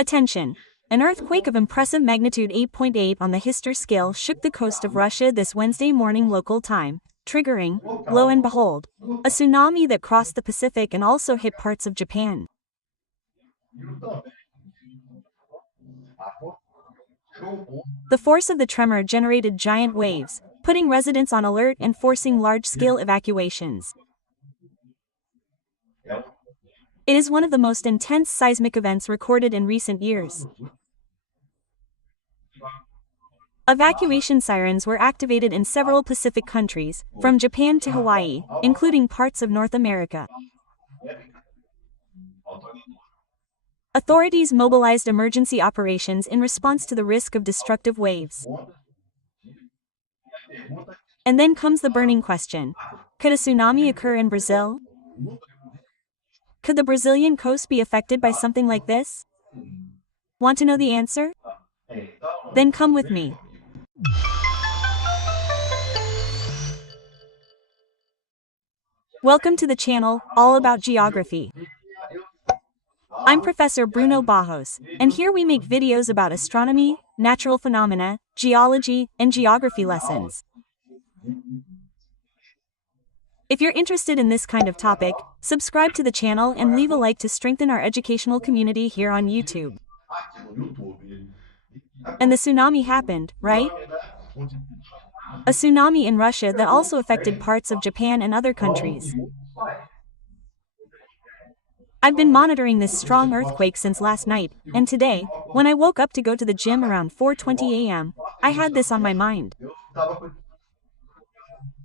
Attention! An earthquake of impressive magnitude 8.8 on the Richter scale shook the coast of Russia this Wednesday morning local time, triggering, lo and behold, a tsunami that crossed the Pacific and also hit parts of Japan. The force of the tremor generated giant waves, putting residents on alert and forcing large-scale evacuations. It is one of the most intense seismic events recorded in recent years. Evacuation sirens were activated in several Pacific countries, from Japan to Hawaii, including parts of North America. Authorities mobilized emergency operations in response to the risk of destructive waves. And then comes the burning question: could a tsunami occur in Brazil? Could the Brazilian coast be affected by something like this? Want to know the answer? Then come with me. Welcome to the channel, all about geography. I'm Professor Bruno Barros, and here we make videos about astronomy, natural phenomena, geology, and geography lessons. If you're interested in this kind of topic, subscribe to the channel and leave a like to strengthen our educational community here on YouTube. And the tsunami happened, right? A tsunami in Russia that also affected parts of Japan and other countries. I've been monitoring this strong earthquake since last night, and today, when I woke up to go to the gym around 4:20 a.m., I had this on my mind.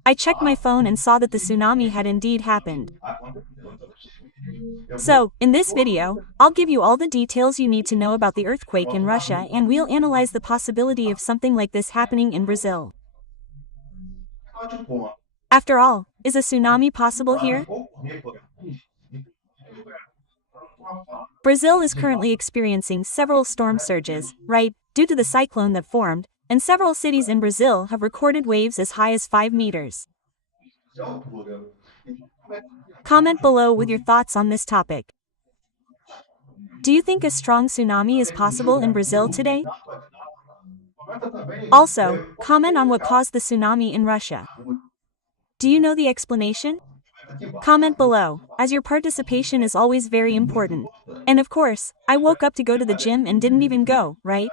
I checked my phone and saw that the tsunami had indeed happened. So, in this video, I'll give you all the details you need to know about the earthquake in Russia, and we'll analyze the possibility of something like this happening in Brazil. After all, is a tsunami possible here? Brazil is currently experiencing several storm surges, right, due to the cyclone that formed, and several cities in Brazil have recorded waves as high as 5 meters. Comment below with your thoughts on this topic. Do you think a strong tsunami is possible in Brazil today? Also, comment on what caused the tsunami in Russia. Do you know the explanation? Comment below, as your participation is always very important. And of course, I woke up to go to the gym and didn't even go, right?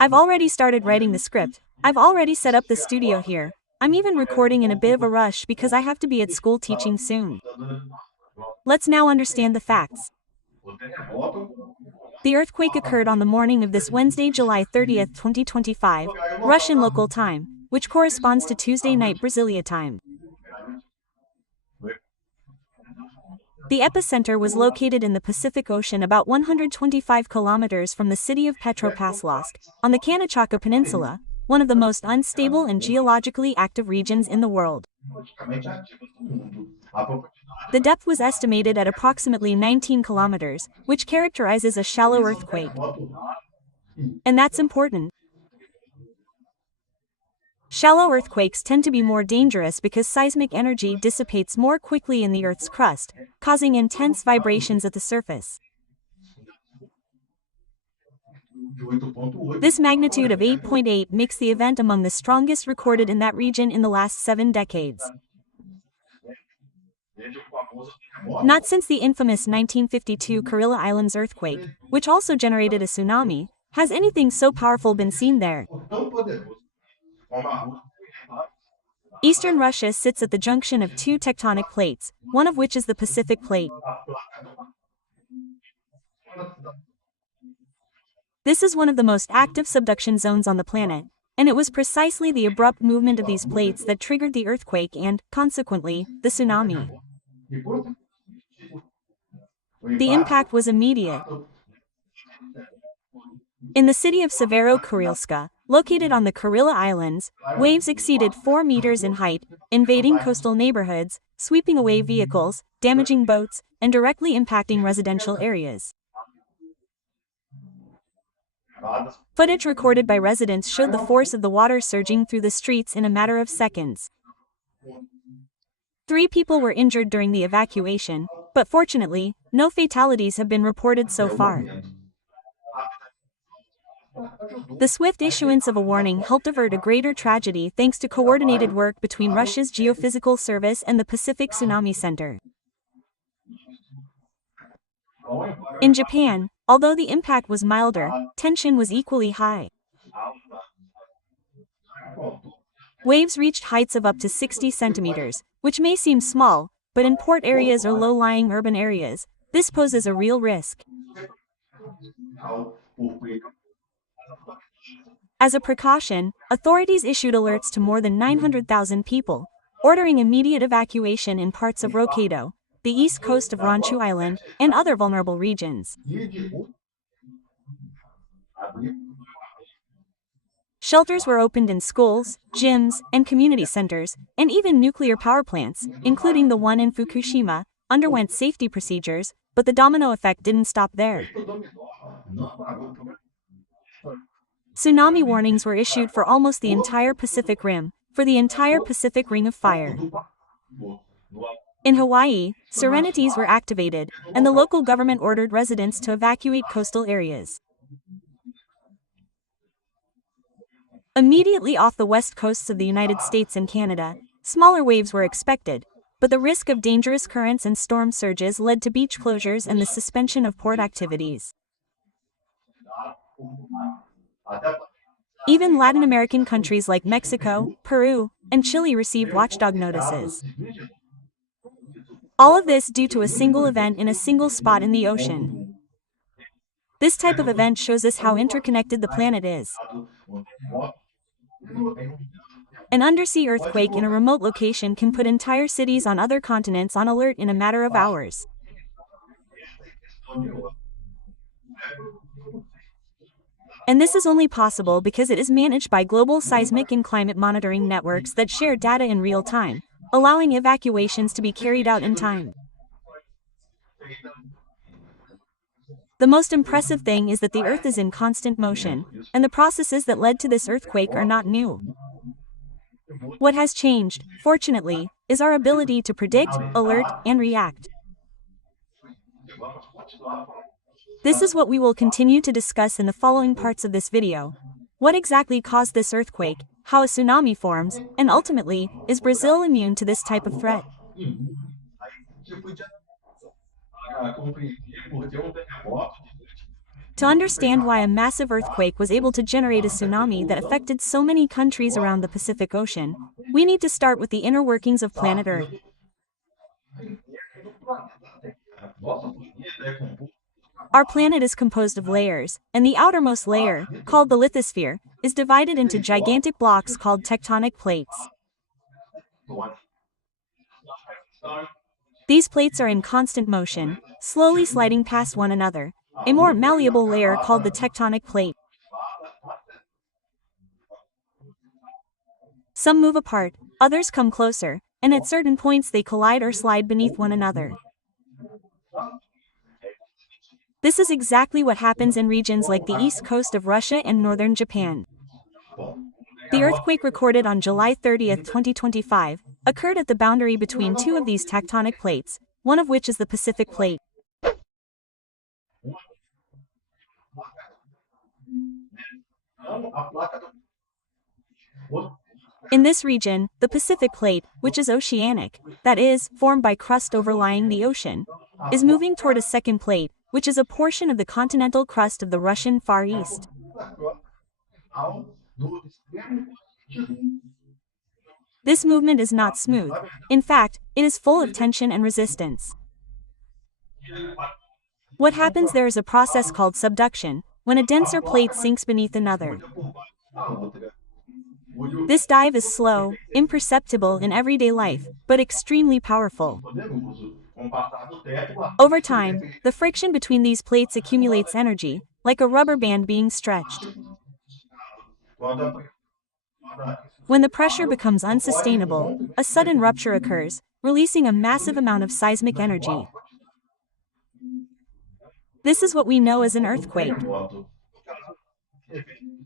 I've already started writing the script. I've already set up the studio here. I'm even recording in a bit of a rush because I have to be at school teaching soon. Let's now understand the facts. The earthquake occurred on the morning of this Wednesday, July 30th, 2025, Russian local time, which corresponds to Tuesday night Brasilia time. The epicenter was located in the Pacific Ocean about 125 kilometers from the city of Petropavlovsk, on the Kamchatka Peninsula, one of the most unstable and geologically active regions in the world. The depth was estimated at approximately 19 kilometers, which characterizes a shallow earthquake. And that's important. Shallow earthquakes tend to be more dangerous because seismic energy dissipates more quickly in the Earth's crust, causing intense vibrations at the surface. This magnitude of 8.8 makes the event among the strongest recorded in that region in the last 7 decades. Not since the infamous 1952 Kurila Islands earthquake, which also generated a tsunami, has anything so powerful been seen there. Eastern Russia sits at the junction of 2 tectonic plates, one of which is the Pacific Plate. This is one of the most active subduction zones on the planet, and it was precisely the abrupt movement of these plates that triggered the earthquake and, consequently, the tsunami. The impact was immediate. In the city of Severokurilska, located on the Kurila Islands, waves exceeded 4 meters in height, invading coastal neighborhoods, sweeping away vehicles, damaging boats, and directly impacting residential areas. Footage recorded by residents showed the force of the water surging through the streets in a matter of seconds. 3 people were injured during the evacuation, but fortunately, no fatalities have been reported so far. The swift issuance of a warning helped avert a greater tragedy thanks to coordinated work between Russia's Geophysical Service and the Pacific Tsunami Center. In Japan, although the impact was milder, tension was equally high. Waves reached heights of up to 60 centimeters, which may seem small, but in port areas or low-lying urban areas, this poses a real risk. As a precaution, authorities issued alerts to more than 900,000 people, ordering immediate evacuation in parts of Hokkaido, the east coast of Honshu Island, and other vulnerable regions. Shelters were opened in schools, gyms, and community centers, and even nuclear power plants, including the one in Fukushima, underwent safety procedures, but the domino effect didn't stop there. Tsunami warnings were issued for almost the entire Pacific Rim, for the entire Pacific Ring of Fire. In Hawaii, serenities were activated, and the local government ordered residents to evacuate coastal areas. Immediately off the west coasts of the United States and Canada, smaller waves were expected, but the risk of dangerous currents and storm surges led to beach closures and the suspension of port activities. Even Latin American countries like Mexico, Peru, and Chile received watchdog notices. All of this due to a single event in a single spot in the ocean. This type of event shows us how interconnected the planet is. An undersea earthquake in a remote location can put entire cities on other continents on alert in a matter of hours. And this is only possible because it is managed by global seismic and climate monitoring networks that share data in real time, allowing evacuations to be carried out in time. The most impressive thing is that the Earth is in constant motion, and the processes that led to this earthquake are not new. What has changed, fortunately, is our ability to predict, alert, and react. This is what we will continue to discuss in the following parts of this video. What exactly caused this earthquake, how a tsunami forms, and ultimately, is Brazil immune to this type of threat? To understand why a massive earthquake was able to generate a tsunami that affected so many countries around the Pacific Ocean, we need to start with the inner workings of planet Earth. Our planet is composed of layers, and the outermost layer, called the lithosphere, is divided into gigantic blocks called tectonic plates. These plates are in constant motion, slowly sliding past one another, a more malleable layer called the tectonic plate. Some move apart, others come closer, and at certain points they collide or slide beneath one another. This is exactly what happens in regions like the east coast of Russia and northern Japan. The earthquake recorded on July 30, 2025, occurred at the boundary between two of these tectonic plates, one of which is the Pacific Plate. In this region, the Pacific Plate, which is oceanic, that is, formed by crust overlying the ocean, is moving toward a second plate, which is a portion of the continental crust of the Russian Far East. This movement is not smooth. In fact, it is full of tension and resistance. What happens there is a process called subduction, when a denser plate sinks beneath another. This dive is slow, imperceptible in everyday life, but extremely powerful. Over time, the friction between these plates accumulates energy, like a rubber band being stretched. When the pressure becomes unsustainable, a sudden rupture occurs, releasing a massive amount of seismic energy. This is what we know as an earthquake.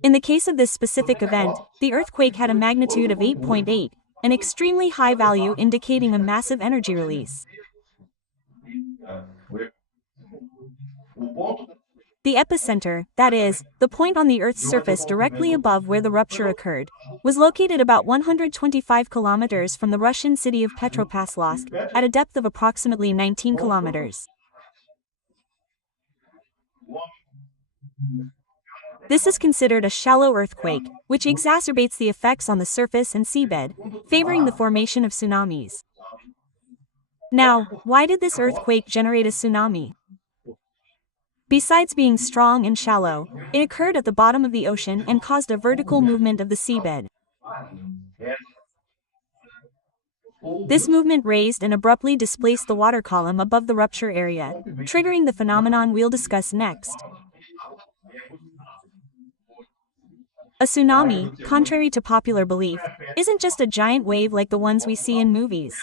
In the case of this specific event, the earthquake had a magnitude of 8.8, an extremely high value indicating a massive energy release. The epicenter, that is, the point on the Earth's surface directly above where the rupture occurred, was located about 125 kilometers from the Russian city of Petropavlovsk, at a depth of approximately 19 kilometers. This is considered a shallow earthquake, which exacerbates the effects on the surface and seabed, favoring the formation of tsunamis. Now, why did this earthquake generate a tsunami? Besides being strong and shallow, it occurred at the bottom of the ocean and caused a vertical movement of the seabed. This movement raised and abruptly displaced the water column above the rupture area, triggering the phenomenon we'll discuss next. A tsunami, contrary to popular belief, isn't just a giant wave like the ones we see in movies.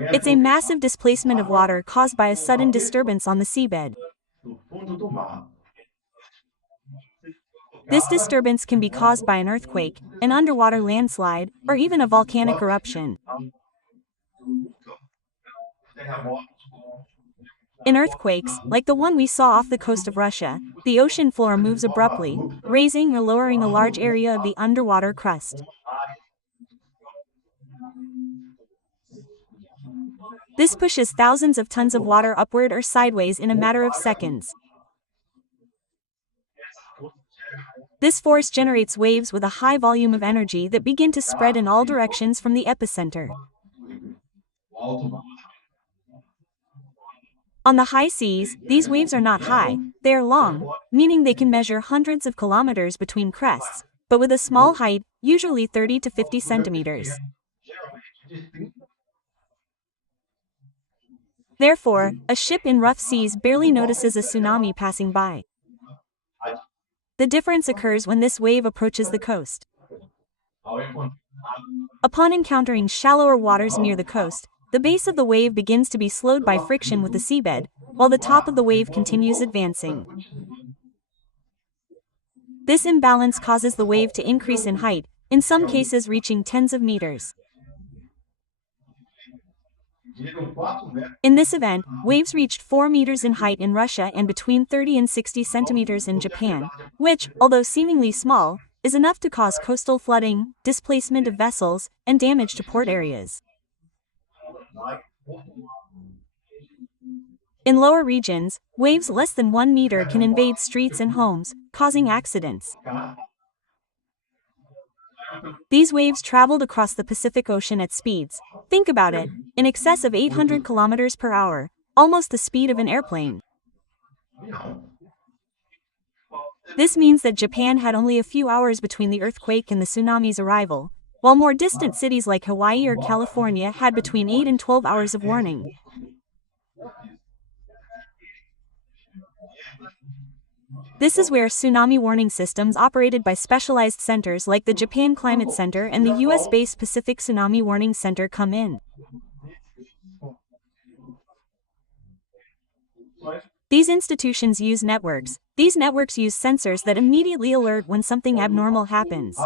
It's a massive displacement of water caused by a sudden disturbance on the seabed. This disturbance can be caused by an earthquake, an underwater landslide, or even a volcanic eruption. In earthquakes, like the one we saw off the coast of Russia, the ocean floor moves abruptly, raising or lowering a large area of the underwater crust. This pushes thousands of tons of water upward or sideways in a matter of seconds. This force generates waves with a high volume of energy that begin to spread in all directions from the epicenter. On the high seas, these waves are not high, they are long, meaning they can measure hundreds of kilometers between crests, but with a small height, usually 30 to 50 centimeters. Therefore, a ship in rough seas barely notices a tsunami passing by. The difference occurs when this wave approaches the coast. Upon encountering shallower waters near the coast, the base of the wave begins to be slowed by friction with the seabed, while the top of the wave continues advancing. This imbalance causes the wave to increase in height, in some cases reaching tens of meters. In this event, waves reached 4 meters in height in Russia and between 30 and 60 centimeters in Japan, which, although seemingly small, is enough to cause coastal flooding, displacement of vessels, and damage to port areas. In lower regions, waves less than 1 meter can invade streets and homes, causing accidents. These waves traveled across the Pacific Ocean at speeds, think about it, in excess of 800 kilometers per hour, almost the speed of an airplane. This means that Japan had only a few hours between the earthquake and the tsunami's arrival, while more distant cities like Hawaii or California had between 8 and 12 hours of warning. This is where tsunami warning systems operated by specialized centers like the Japan Climate Center and the US-based Pacific Tsunami Warning Center come in. These institutions use networks. These networks use sensors that immediately alert when something abnormal happens.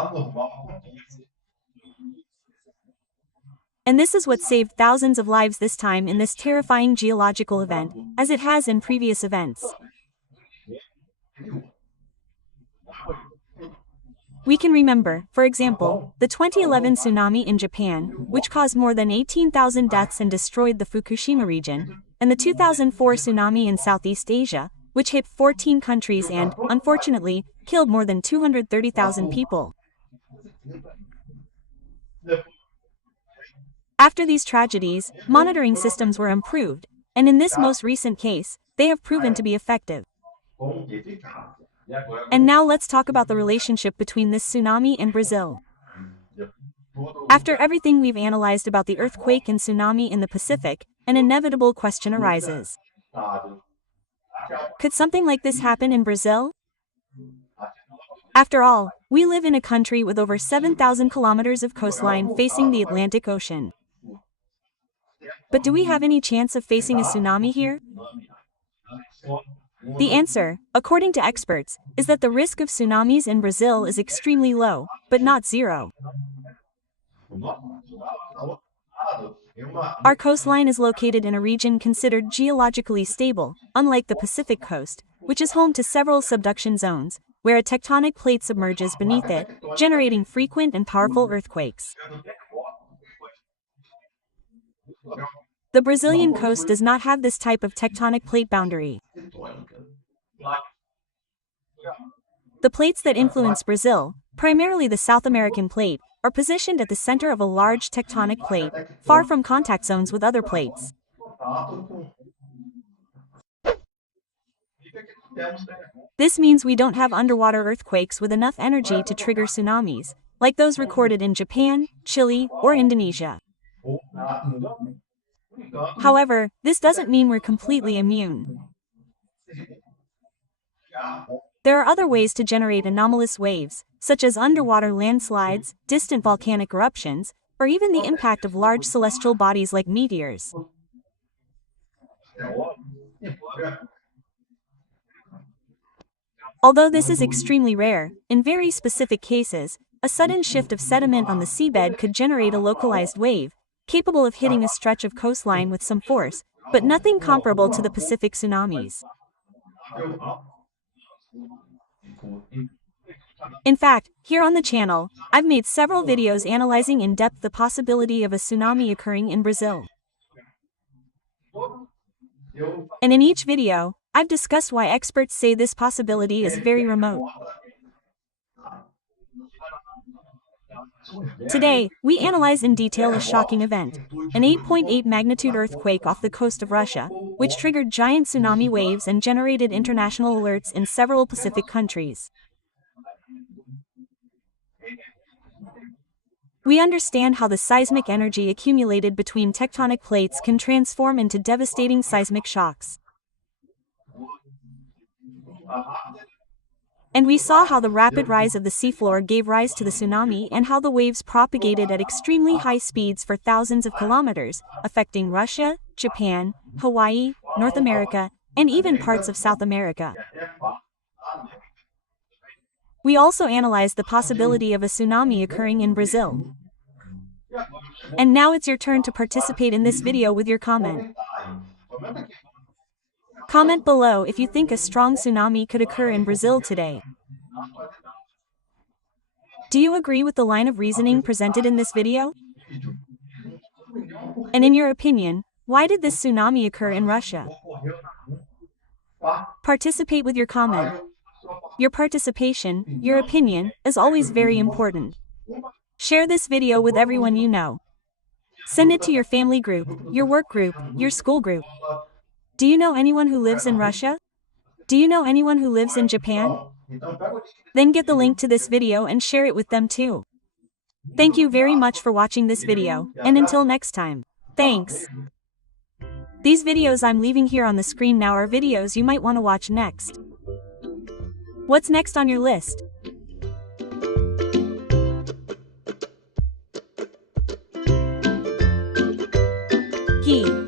And this is what saved thousands of lives this time in this terrifying geological event, as it has in previous events. We can remember, for example, the 2011 tsunami in Japan, which caused more than 18,000 deaths and destroyed the Fukushima region, and the 2004 tsunami in Southeast Asia, which hit 14 countries and, unfortunately, killed more than 230,000 people. After these tragedies, monitoring systems were improved, and in this most recent case, they have proven to be effective. And now let's talk about the relationship between this tsunami and Brazil. After everything we've analyzed about the earthquake and tsunami in the Pacific, an inevitable question arises. Could something like this happen in Brazil? After all, we live in a country with over 7,000 kilometers of coastline facing the Atlantic Ocean. But do we have any chance of facing a tsunami here? The answer, according to experts, is that the risk of tsunamis in Brazil is extremely low, but not zero. Our coastline is located in a region considered geologically stable, unlike the Pacific coast, which is home to several subduction zones, where a tectonic plate submerges beneath it, generating frequent and powerful earthquakes. The Brazilian coast does not have this type of tectonic plate boundary. The plates that influence Brazil, primarily the South American plate, are positioned at the center of a large tectonic plate, far from contact zones with other plates. This means we don't have underwater earthquakes with enough energy to trigger tsunamis, like those recorded in Japan, Chile, or Indonesia. However, this doesn't mean we're completely immune. There are other ways to generate anomalous waves, such as underwater landslides, distant volcanic eruptions, or even the impact of large celestial bodies like meteors. Although this is extremely rare, in very specific cases, a sudden shift of sediment on the seabed could generate a localized wave, capable of hitting a stretch of coastline with some force, but nothing comparable to the Pacific tsunamis. In fact, here on the channel, I've made several videos analyzing in depth the possibility of a tsunami occurring in Brazil. And in each video, I've discussed why experts say this possibility is very remote. Today, we analyze in detail a shocking event, an 8.8 magnitude earthquake off the coast of Russia, which triggered giant tsunami waves and generated international alerts in several Pacific countries. We understand how the seismic energy accumulated between tectonic plates can transform into devastating seismic shocks. And we saw how the rapid rise of the seafloor gave rise to the tsunami and how the waves propagated at extremely high speeds for thousands of kilometers, affecting Russia, Japan, Hawaii, North America, and even parts of South America. We also analyzed the possibility of a tsunami occurring in Brazil. And now it's your turn to participate in this video with your comment. Comment below if you think a strong tsunami could occur in Brazil today. Do you agree with the line of reasoning presented in this video? And in your opinion, why did this tsunami occur in Russia? Participate with your comment. Your participation, your opinion, is always very important. Share this video with everyone you know. Send it to your family group, your work group, your school group. Do you know anyone who lives in Russia? Do you know anyone who lives in Japan? Then get the link to this video and share it with them too. Thank you very much for watching this video, and until next time. Thanks. These videos I'm leaving here on the screen now are videos you might want to watch next. What's next on your list? Key.